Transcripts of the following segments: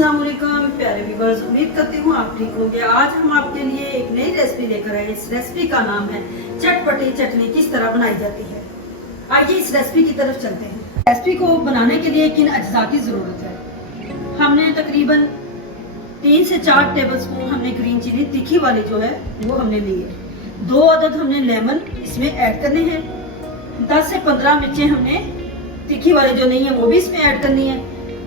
अस्सलाम वालेकुम प्यारे व्यूअर्स, उम्मीद करती हूँ आप ठीक होंगे। आज हम आपके लिए एक नई रेसिपी लेकर आए। इस रेसिपी का नाम है चटपटी चटनी किस तरह बनाई जाती है। आइए इस रेसिपी की तरफ चलते हैं। रेसिपी को बनाने के लिए किन अज्जा की जरूरत है। हमने तकरीबन 3 से 4 टेबलस्पून हमने ग्रीन चिली तीखी वाली जो है वो हमने ली है। 2 अदद हमने लेमन इसमें ऐड करने हैं। 10 से 15 मिर्चें हमने तीखी वाली जो नहीं है वो भी इसमें ऐड करनी है।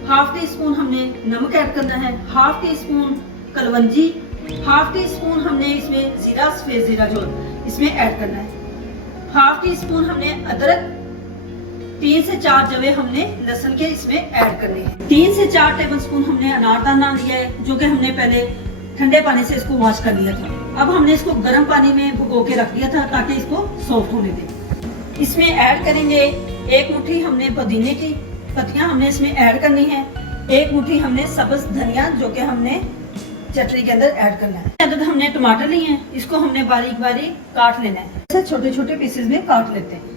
हाफ टी स्पून हमने नमक ऐड करना है। Half tea spoon kalonji, half tea spoon हमने इसमें जीरा, सफेद जीरा जो इसमें ऐड करना है। हाफ टी स्पून हमने अदरक, 3 से 4 जवे हमने लहसुन के इसमें ऐड करने हैं। 3 से 4 टेबलस्पून हमने अनारदाना लिया है जो कि हमने पहले ठंडे पानी से इसको वॉश कर लिया था। अब हमने इसको गर्म पानी में भिगो के रख दिया था ताकि इसको सॉफ्ट होने दें। इसमें ऐड करेंगे 1 मुट्ठी हमने पुदीने की पत्तियां हमने इसमें ऐड करनी है। 1 मुट्ठी हमने सब्ज धनिया जो कि हमने चटनी के अंदर ऐड करना है। अदद हमने टमाटर लिए हैं, इसको हमने बारीक बारीक काट लेना है। ऐसे छोटे छोटे पीसेस में काट लेते हैं।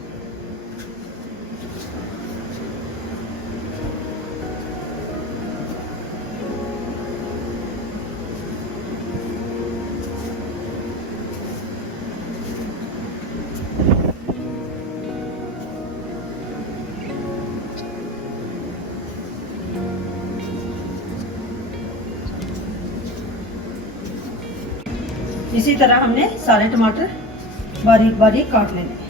इसी तरह हमने सारे टमाटर बारीक बारीक काट लेने हैं।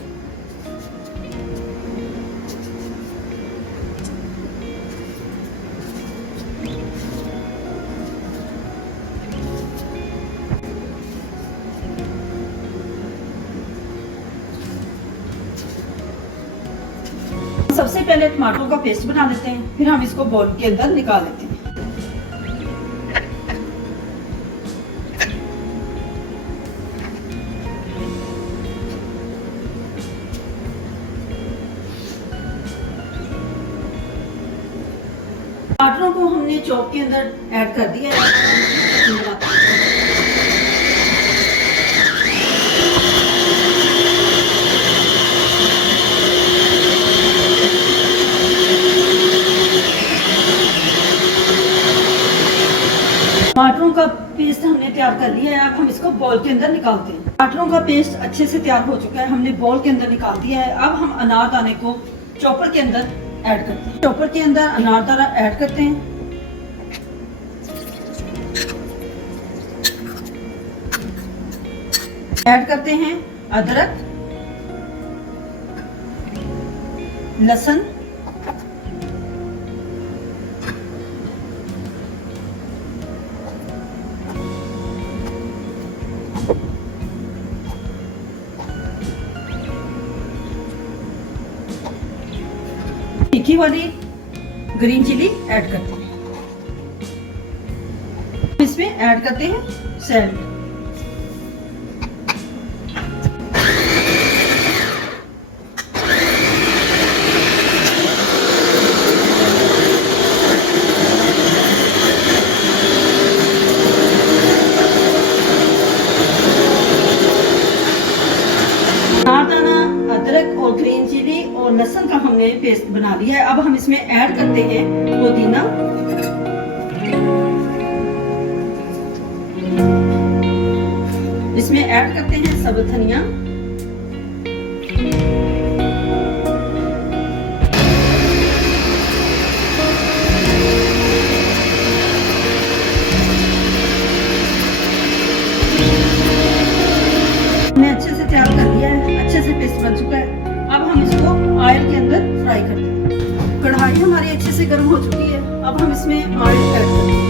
सबसे पहले टमाटरों का पेस्ट बना लेते हैं, फिर हम इसको बाउल के अंदर निकाल लेते हैं। टमाटरों को हमने चॉप के अंदर ऐड कर दिया है। टमाटरों का पेस्ट हमने तैयार कर लिया है। अब हम इसको बाउल के अंदर निकालते हैं। टमाटरों का पेस्ट अच्छे से तैयार हो चुका है, हमने बाउल के अंदर निकाल दिया है। अब हम अनारदाने को चॉपर के अंदर ऐड करते हैं। चॉपर के अंदर अनारदाना ऐड करते हैं। ऐड करते हैं अदरक, लहसुन, तीखी वाली ग्रीन चिली ऐड करते हैं। इसमें ऐड करते हैं सैलड। अदरक और ग्रीन चिली और लहसुन का हमने पेस्ट बना लिया है। अब हम इसमें ऐड करते हैं पुदीना, इसमें ऐड करते हैं सब्ज धनिया, हमने अच्छे से तैयार कर लिया है, अच्छे से पेस्ट बन चुका है। अब हम इसको ऑयल के अंदर फ्राई करते हैं। कढ़ाई हमारी अच्छे से गर्म हो चुकी है। अब हम इसमें ऑयल ऐड करते हैं।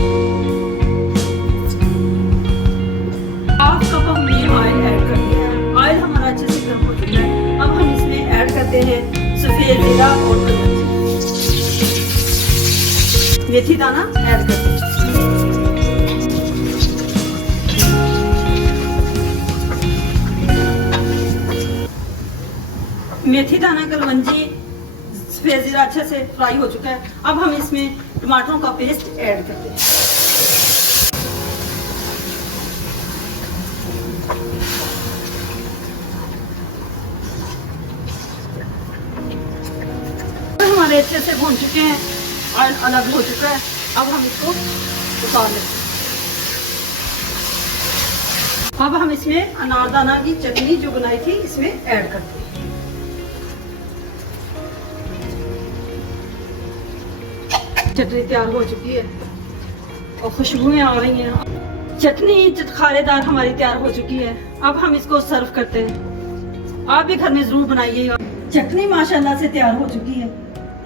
हाफ कप हमने ऑयल ऐड कर दिया है। ऑयल हमारा अच्छे से गर्म हो चुका है। अब हम इसमें ऐड करते हैं सफेद जीरा और मेथी दाना ऐड करते हैं। मेथी दाना, कलवंजी, सफेद जीरा अच्छे से फ्राई हो चुका है। अब हम इसमें टमाटरों का पेस्ट ऐड करते हैं। हमारे अच्छे से भून चुके हैं, ऑयल अलग हो चुका है। अब हम इसको उतार लेते हैं। अब हम इसमें अनारदाना की चटनी जो बनाई थी इसमें ऐड करते हैं। चटनी तैयार हो चुकी है और खुशबुएं आ रही हैं। चटनी खालेदार हमारी तैयार हो चुकी है। अब हम इसको सर्व करते हैं। आप भी घर में जरूर बनाइएगा। चटनी माशाल्लाह से तैयार हो चुकी है।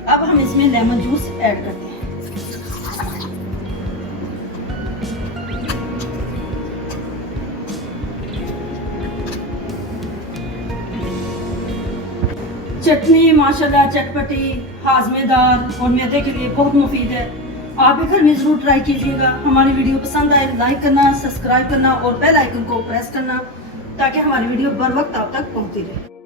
अब हम इसमें लेमन जूस ऐड करते हैं। चटनी माशाल्लाह चटपटी, हाजमेदार और मैदे के लिए बहुत मुफीद है। आप भी घर में जरूर ट्राई कीजिएगा। हमारी वीडियो पसंद आए लाइक करना, सब्सक्राइब करना और बेल आइकन को प्रेस करना ताकि हमारी वीडियो बर वक्त आप तक पहुंचती रहे।